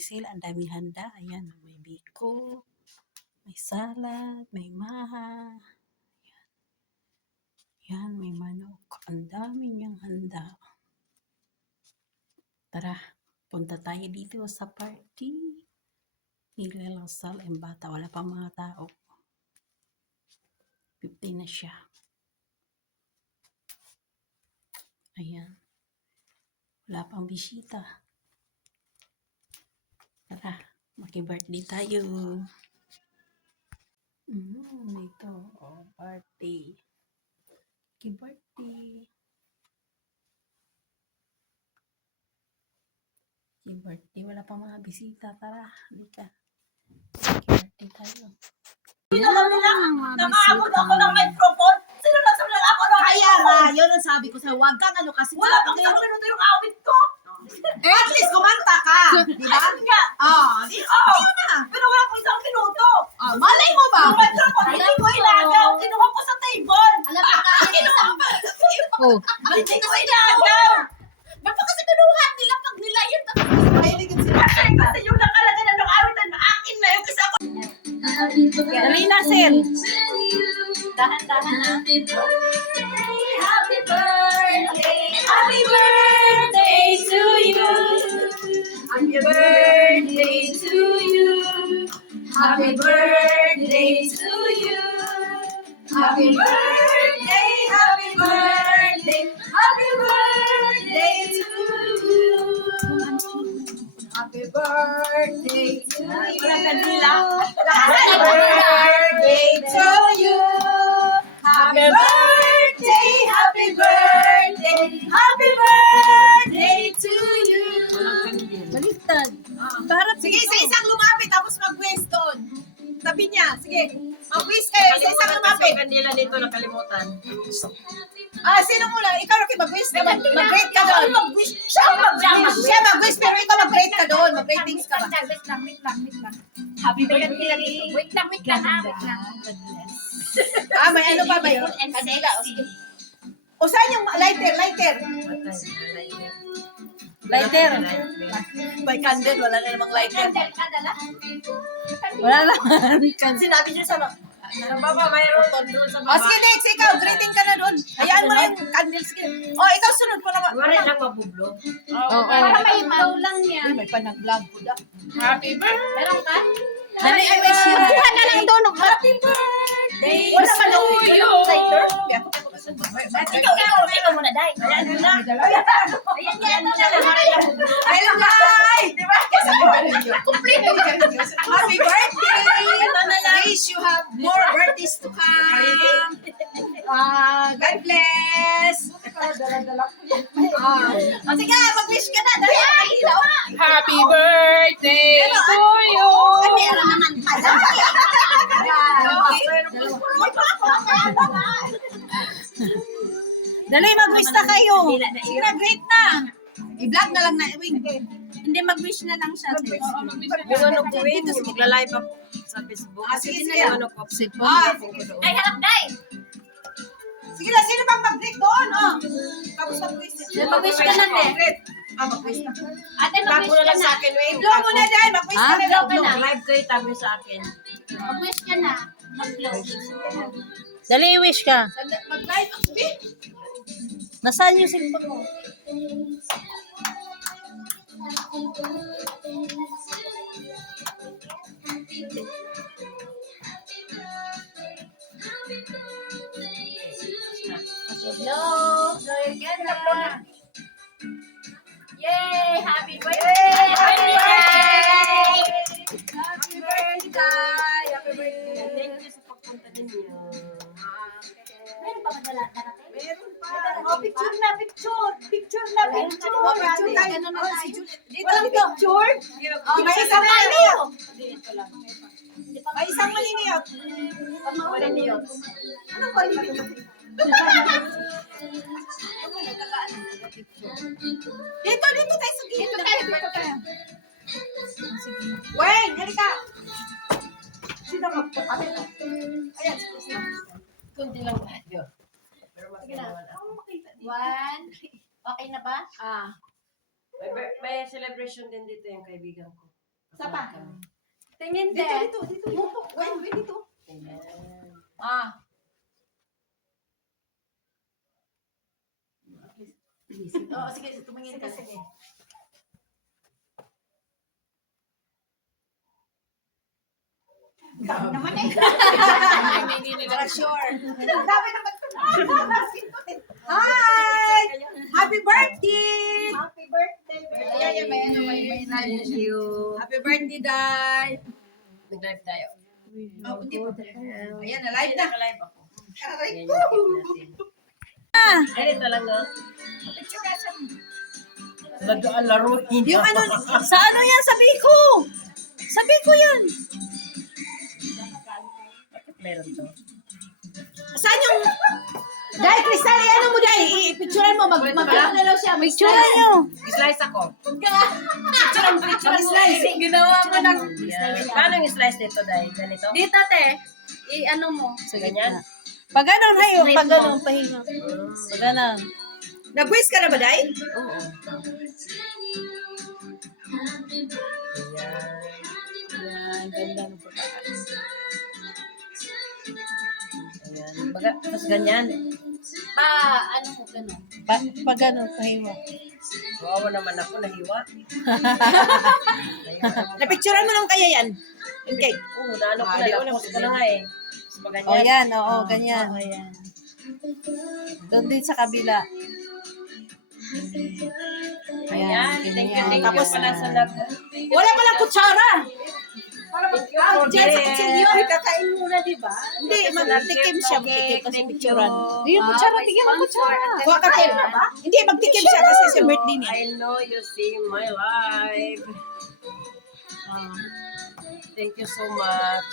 basil, ang daming handa. Ayan, may biko, may salad, may maha. Yan, may manok. Ang dami niyang handa. Tara, punta tayo dito sa party. Nila Lasal ang bata. Wala pang mga tao. 15 na siya. Ayan. Wala pang bisita. Tara, maki-birthday tayo. Ito. Oh, party. Maki-birthday. Maki-birthday. Wala pang mga bisita. Tara, halika. Maki-birthday tayo. Alam nila, nakaabot ako ng microphone. Sino nagsabihan ako ng Kaya nga, yun ang sabi ko sa'yo, huwag kang ano kasi. Wala pang isang minuto yung awit ko. Eh, at least kumanta ka. Di ba? Ayun nga. Di Oo. na. Pero wala pang isang minuto. Malay mo ba? Yung microphone, hindi ko inagaw. Kinuha ko sa table. Alam mo ka, Oh, Hindi ko inagaw. Dapat kasi kinuhan nila pag nila yun. Mahiligin sila. Kasi yung nakalagay na ng awitan, akin na yung kasi ako. dali na, sir. Dahan-dahan na. Happy birthday. Happy birthday to you. Happy birthday to you. Happy birthday to you. Happy birthday, happy birthday, happy birthday to you. Happy birthday to you. Happy birthday to you. Happy birthday, happy birthday, happy birthday to you. Baliktad. Para Sige, isa-isang lumapit tapos mag-wish doon. Sabi niya, sige. Mag-wish kayo, isa-isang lumapit. Kanila dito nakalimutan. Sino muna? Ikaw, Rocky, mag-wish ka. Mag-grade ka doon. Mag-wish. Siya mag-wish. Siya mag-wish, pero ikaw mag-grade ka doon. Mag-ratings ka ba? Happy birthday. Wait lang. May ano pa ba yun? Kanila. O saan yung lighter? lighter. May candle, wala na namang lighter. Wala naman. Sinabi niyo sa baba, mayroon doon sa baba. Sige, next, ikaw, greeting ka na doon. Hayaan mo na yung candle. Sige. Ikaw sunod ko naman. Wala lang mabublo. Oo. Para may imaw lang yan. May panag-vlog ko da. Happy birthday. Meron ka? Ano yung wish you? Kuha na lang doon. Happy birthday. Wala pa lang to you. lighter. Ikaw muna, Day. Ayan mo na. Ayan na. Hello, guys! Di ba? Happy birthday! Ito na lang. Wish you have more birthdays to come. God bless. Sige, mag-wish ka na. Dali. Happy birthday to you. Meron naman pala. Dali, mag-wish na kayo. Sige na, great na. I-vlog na lang na. Hindi, mag-wish na lang siya. Yung ano ko eh, kasi magla-live ako sa Facebook. Sige, sige. Yung ano ko. Ay, harap, Day. Sige na, sino bang mag-greet doon? Tapos mag-wish. Mag-wish ka na, Ate. Mag-wish na. Ate, Tag mag-wish mo na ka lang na. sa akin, wait. Blow mo na dahil. Mag-wish ka na. Blow ka na. Live kayo, tag mo sa akin. Mag-wish ka na. Mag-close. Dali, wish ka. Mag-live. Sige. Nasaan yung cellphone mo? Hello. Blow ka na. Yay! Happy birthday! Happy birthday! Happy birthday. Happy birthday. Thank you sa pagpunta ninyo. Meron pa ba darating? Meron pa. Picture na, picture. Picture na, picture. Picture tayo. Si Juliet. Walang Picture? may isang maniniyot. Dito lang. May isang maniniyot. Wala niyo. Anong maniniyot? Dito tayo sa gilid. Dito tayo. Weng, halika. Sino magpapakit? Ayan, si Kunti lang tayo. Pero Sige na. makita. One. Okay na ba? May celebration din dito yung kaibigan ko. Sapa. Tingin Dito, din. dito. Wait, dito. Ah. Oo, sige, tumingin ka. Sige. Dami naman eh. Hindi nila sure. Dami naman. Hi! Happy birthday! Happy birthday, baby. Ayan, may live. Thank you. Happy birthday, Day. Nag-live tayo. Oh, hindi pa. Ayan, na-live na. Naka-live ako. Aray Yan ko. yung clip natin. Ay, ito lang, no? Nagkaan laro. Yung ano, sa ano yan? Sa Biko! Sa Biko yan! Bakit meron to? Saan yung... Day, Crystal, ano mo, Day? I-picturean mo. Mag-ano siya. Picture nyo! Slice ako. Picture slice. Ginawa mo ng... Yan. Paano yung slice nito, Day? Ganito? Dito, te. I-ano mo. Ganyan? Pag ganun, hayo. Pag ganun, pahinga. Pag ganun. Nag-quiz ka na ba, Day? Oo. Yan. Yan, ganda ng pagkakas. Ayan. Baga, tapos ganyan. Ano mo, gano'n. Pag ganun, pahinga. Wawa naman ako, nahiwa. Napicturean mo nung kaya yan? Okay. Oo, naano ko Ah, na, di ko na-post ko na- na nga eh. Tapos pag O ganyan. yan, oo, ganyan. Ayan. Doon din sa kabila. Ayan, thank you Tapos, pala sa nag... Wala palang kutsara. Thank you for Diyan sa this. kutsilyo. Ay, kakain muna, di ba? Hindi, magtikim siya. Magtikim kasi picturean. Yung kutsara, tingnan mo kutsara. Kuha ka kayo ba? Hindi, magtikim siya kasi sa birthday niya. I know you see my life. Thank you so much.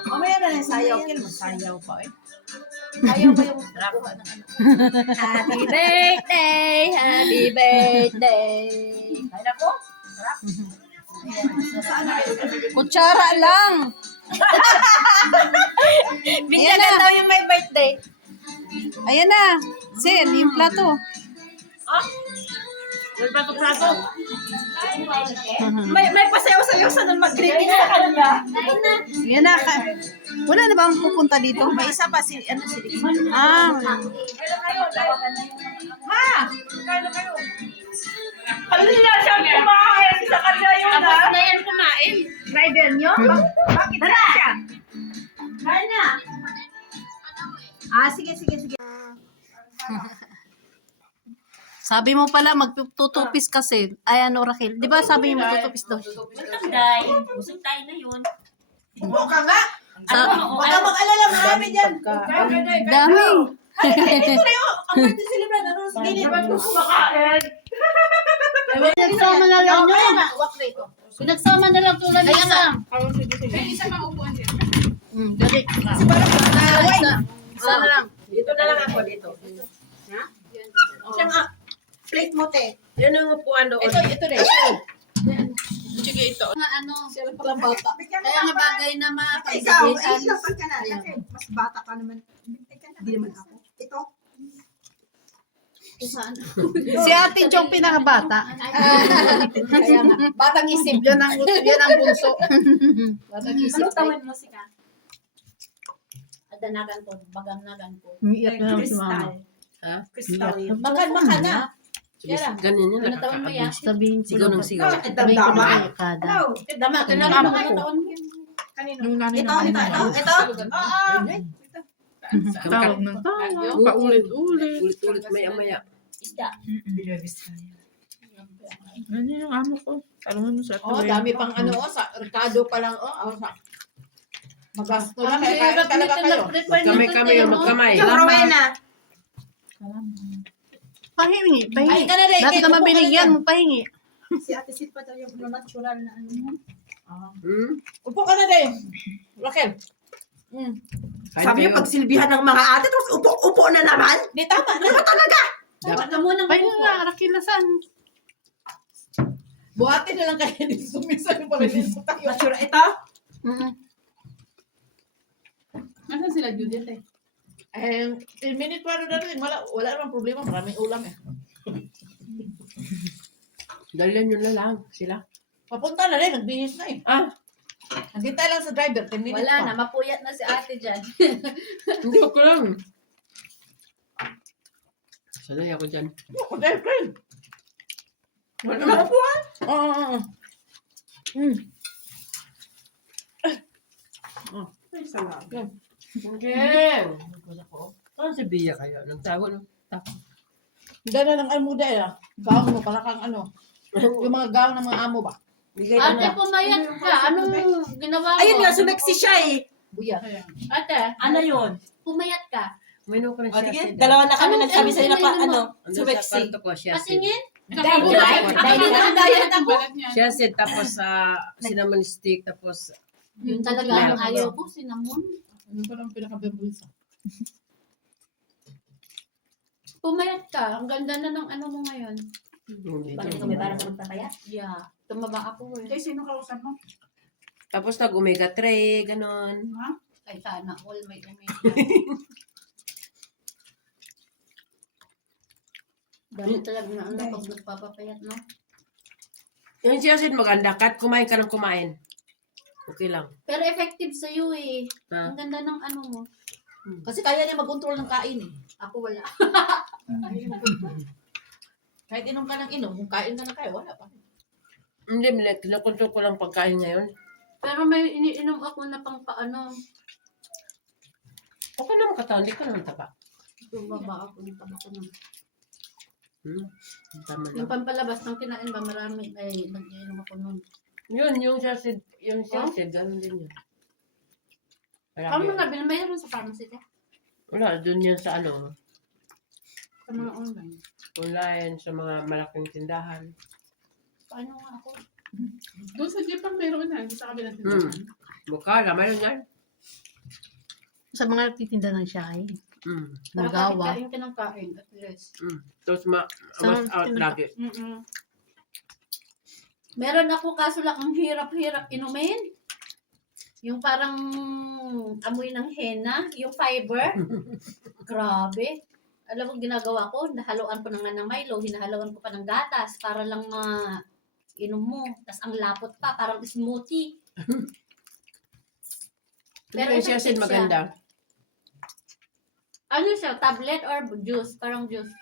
Mamaya na lang sayaw. Kailan masayaw pa eh. Ayaw ba yung Sarap. Happy birthday! Happy birthday! Ay, nako. Sarap. Kutsara lang. Bigyan na daw yung may birthday. Ayan na. Sir, yung plato. Ah? Yung prato-prato. may pasayaw-sayaw sa nang mag-greeting sa kanila. Ayan na. Wala na bang pupunta dito? May isa pa si, ano si Dixon. Ah. Ha? Kanina siyang kumain sa kanila yun, ha? Tapos na yan kumain. Driver niyo? Bakit na siya? Kain na. Ah, sige. Sabi mo pala, magtutupis kasi. Ay, ano, Raquel? Di ba sabi niyo magtutupis daw? Welcome, Day. Busog tayo na yun. Upo ka nga. Sa, Baka mag-alala, marami dyan. dami. Ito na yun. Ang birthday celebration. Ano sa gilid? Ba't gusto kumakain? Pinagsama na lang nyo. Pinagsama na lang tulad ng isa. Dali. Isa na lang. Dito na lang ako dito. Siya nga. Plate mo, te. Yun ang upuan doon. Ito rin. Sige, ito. Nga ano, Siya lang palang bata. kaya nga bagay na Ikaw, mapagsabihan. ilapan ka na. Kasi mas bata ka naman. Hindi naman ako. Ito. Si Ate Chong pinakabata. Kaya nga. Batang isip. Yan ang bunso. Batang isip. Ano tawag mo sika? Adanagan ko, baganagan ko. Umiiyak na lang si mama. Ha? Crystal. Makan na. Ganyan yun. Ano tawag mo yan? Sabihin ko Sigaw ng lang. sigaw. Sabihin ko lang kay Kada. Hello. Dama, Tinanong ano ko. taon mo? Yung nanay Ito. Tawag ng tawag. Paulit-ulit. Ulit-ulit maya-maya. Isda. Ganyan yung amo ko. Talungan mo sa Oh, ito. dami pang ano, sa Ricardo pa lang, magasto na, Ang kaya hirap talaga nito kayo. na-prepare Magkamay kami, magkamay. Rowena. Pahingi. Ay, Pahingi. ka na rin. Dati naman binigyan mo, pahingi. Si Ate Sid pa daw yung natural na ano. Hmm? Upo ka na rin. Raquel. Sabi niyo, pagsilbihan ng mga ate, tapos upo na naman? Di, tama na. Tama talaga. Dapat na muna Pahingi nga, Raquel na saan? Buhatin na lang kayo dito. Sumisan yung pag-inisip tayo. Natural. Ito? Nasaan sila Judith eh? 10 minutes pa na rin. Wala namang problema. Maraming ulam eh. dalihan nyo na lang sila. Papunta na rin, nagbihis na eh. Ah, Naghintay lang sa driver, 10 minutes Wala pa. na, mapuyat na si ate dyan. hindi ko lang. Sanay ako dyan. Ako dahil friend. Wala naman ako. Oo. Ay, salamat. Okay. Ano si Bia kayo? Nagtago no? Gano'n ang almuda eh. Gawin mo, pala kang ano. Yung mga gawin ng mga amo ba? Bigay Ate, pumayat ka. Anong ginawa mo? Ayun nga, sumeksi siya eh. Buya. Ate, Ano yun? pumayat ka. Uminom ko ng O, siya. tige, dalawa na kami Anong- nagsabi sa'yo na pa, anong ano, Ano sa sumeksi. kwarto ko siya. Pasingin? Diet ako. Siya said tapos cinnamon stick tapos Yun talaga ang ayaw ko, cinnamon. Ano ba ang pinaka-bebulsa? Pumayat ka. Ang ganda na ng ano mo ngayon. dito. para sa magpapayat? Yeah. Tumaba ako eh. Sino kausap mo? Tapos nag omega 3 ganon. Ay, sana all may umika. Dahil talaga na ano pag nagpapapayat, no? Yung siya said maganda kat kumain ka ng kumain. Okay lang. Pero effective sa iyo eh. Ha? Ang ganda ng ano mo. Kasi kaya niya mag-control ng kain eh. Ako wala. Kahit inom ka ng inom, kung kain ka na kayo, wala pa. Hindi, kinakontrol ko lang pagkain ngayon. Pero may iniinom ako na pang paano. Okay naman katawan, hindi ko naman taba. Tumaba ako ng tabako ng. Tama Yung lang. pampalabas ng kinain ba marami ay nag-iinom ako nun. Yun, yung siya said, ganon din yun. Kamo Marami. na binamayaran sa pharmacy ka? Wala, dun yan sa ano, Sa mga online. online, sa mga malaking tindahan. Paano nga ako? Doon sa Japan meron na. Sa kabilang tindahan. Bukala, mayroon yan. Sa mga nagtitinda ng siya Para magawa. kain ka ng kain at least. Tapos Saan mas out tinda- lagi. Meron ako kaso lang ang hirap-hirap inumin. Yung parang amoy ng henna, yung fiber. Grabe. Alam mo ginagawa ko, nahaluan ko na nga ng Milo, hinahaluan ko pa ng gatas para lang inom mo. Tapos ang lapot pa, parang smoothie. Pero yung siya said effective maganda. Ano siya, tablet or juice? Parang juice.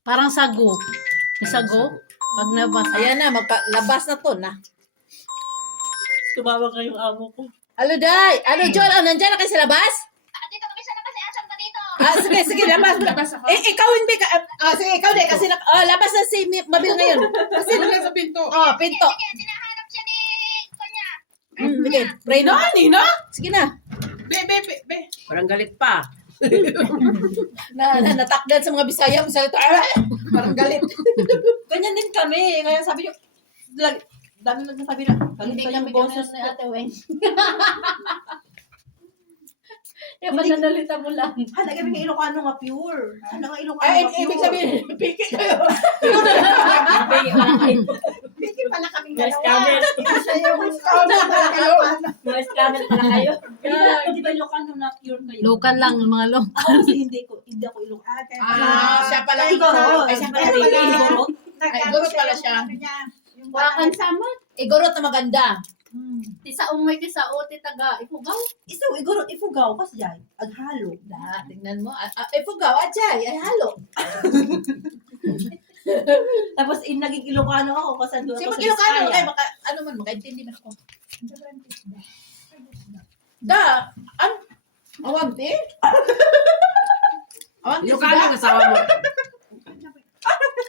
Parang sago. Yung sago, pag nabasa. Ayan na, labas na to na. Tumawag kayong amo ko. Alo, Day! Ano, John? Nandiyan na kayo sa labas? Dito kami sa labas, asan pa dito? Sige, sige, labas. Labas ako. Ikaw hindi ka. Sige, ikaw din. Kasi labas na si Mabil ngayon. Kasi, Sino sa pinto? pinto. Sinahanap siya ni Konya. Sige, pray na. Nina? Sige na. Be. Parang galit pa. Natakdan sa mga Bisaya. Salita, parang galit. Ganyan din kami. Kaya sabi niyo, dami nagsasabi na, galit Hindi pa kami yung boses boses ni ko. Ate Weng. Kaya pananalita mo lang. Hala, kami nga Ilocano nga pure. Hala nga Ilocano Ay, nga pure. ibig sabihin, piki kayo. Piki pala kaming Yes, dalawa. Siya yung Mas camel pala kayo. Hindi ba Ilocano na pure kayo? Local lang, mga local. Ako kasi hindi ako Ilocano. Siya pala. Igorot. Ay, siya pala. Igorot. Ay, Igorot pala siya. Wakan samot. Igorot na maganda. Tisa umay tisa o titaga. Ipugaw. Igorot, ifugaw kasi dyan. Aghalo. Tingnan mo. Ifugaw, ajay. Ay, halo. Tapos naging Ilocano ako kasi doon Sige, ako sa mag-Ilocano. Biskaya. Ay, makaintindi man ako. Awag din? Awag din Ilocano ang asawa mo.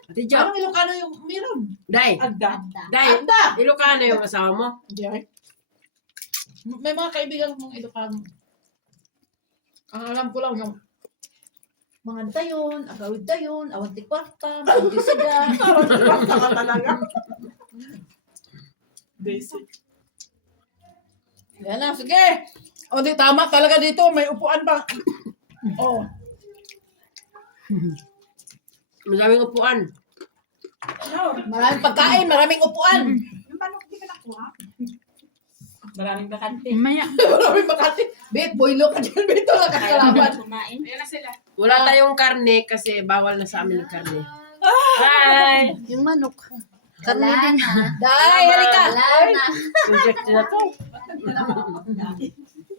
Ate Jo, Anong Ilocano yung meron? Day. Agda. Day, Anda! Ilocano yung asawa mo. May mga kaibigan kong Ilocano. Ang alam ko lang yung mga dayon, agawid dayon, awag di kwarta, awag di sida. Basta ka talaga. Basic. Yan na, sige. O di, tama talaga dito. May upuan pa. Oh. Maraming upuan. Maraming pagkain, maraming upuan. Yung manok, di ka nakuha. Maraming bakante. Maya. Maraming bakati. Bet, boylo ka dyan. Bet, wala kang kalaban. Kumain. Ayan na sila. Wala tayong karne kasi bawal na sa amin yung karne. Hi! Yung manok. Wala na. Day, halika. Wala na. Project na to.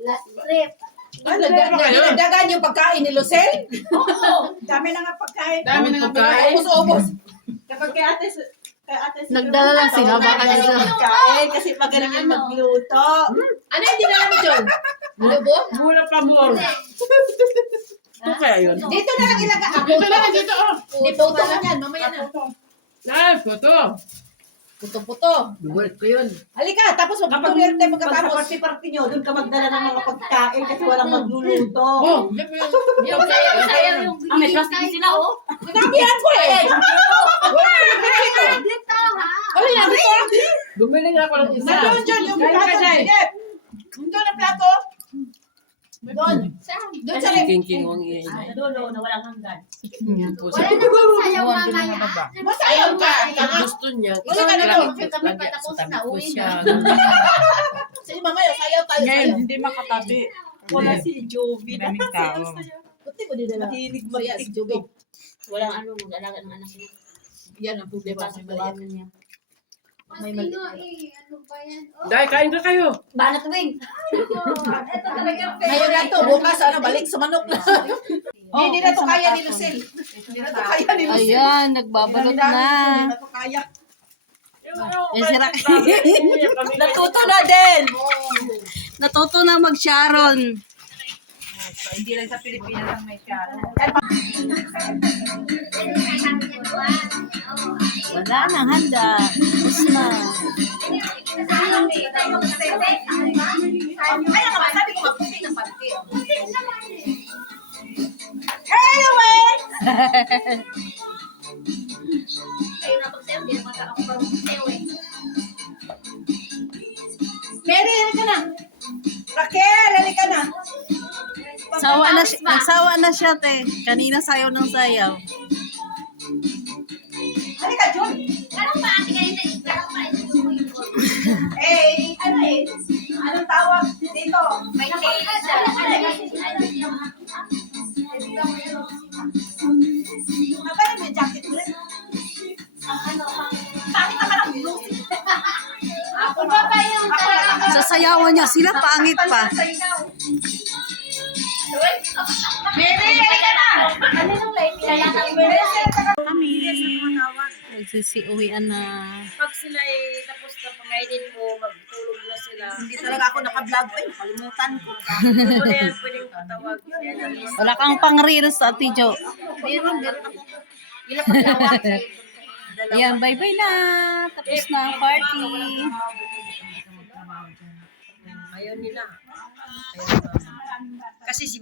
Last trip. Ano, dinagdagan yung pagkain ni Lucel? Dami na nga pagkain. Dami na nga pagkain. Ubus-ubus. Kapag kay ate, Nagdala lang sila, baka nila. pagkain kasi magaling yung magluto. Ano yung dinala mo, John? Lubo? Mura pa more. Ito kaya yun? Dito na lang ilagay. Dito lang, dito. Oh. Di puto na yan, mamaya na. Ay, photo. Puto-puto. Work ko yun. Halika, tapos magpapagwerte Pag sa pagkatapos. party-party nyo, doon ka magdala ng mga pagkain kasi walang magluluto. Oh, Yung sayaw yung may plastic sila, oh. Sinabihan ko eh. Dito, ha? Wala yan, dito. bumili nga ako ng isa. Nandun, John, yung Kain ka, plato. Jai. Sige. Doon ang plato. Doon. Doon sa rep. King wang iyan. Dulo na walang hanggan. Wala namang sayaw mamaya. Masayaw ka. Gusto niya. Wala ka na lagi- doon. Kami lagi patapos sa tabi na, ko uwi siya. Sige, mamaya, sayaw tayo. Sayaw. hindi makatabi. Wala si Jovi. Maraming tao. Buti mo din na. Mahilig Saya si Joby. Walang ano, mag-alaga ng anak niya. Yan ang problema sa maliit. niya. May mali. Ano ba yan? Oh, Dahil kain ka kayo. Banat wing! ito talaga. Ngayon na to, bukas balik sa manok na. Hindi na to kaya ni Lucille. Hindi na to kaya ni Lucille. Ayan, nagbabalot na. Hindi na to kaya. Eh, sira. Natuto na din! Natuto na mag-Sharon. Hindi lang sa Pilipinas ang may karo. Wala nang handa. Tapos na. Kaya naman, sabi ko magputi ng pati. Mary, halika na. Raquel, halika na. Nagsawa na siya, te. Kanina sayaw ng sayaw. Halika, Jun. Ano eh? Anong tawag dito? May Magkano mo yung jacket mo rin? Pangit naman ang blue. Ako Iba pa yung talaga. Sa sayawan niya, sila pangit pa. Mary, halika na. Ano nung live? Kailangan Kami. Nagsisiuwian na. Pag sila ay tapos na pakainin mo, magtulog na sila. Hindi talaga ako naka-vlog. Ay, nakalimutan ko. Ano na yan, pwedeng patawag. Wala kang pang-reels, Ate Jo. meron ako. Ilang pagkawak. Ayan, bye-bye na. Tapos na ang party. Ayaw nila. Ayaw. Kasi si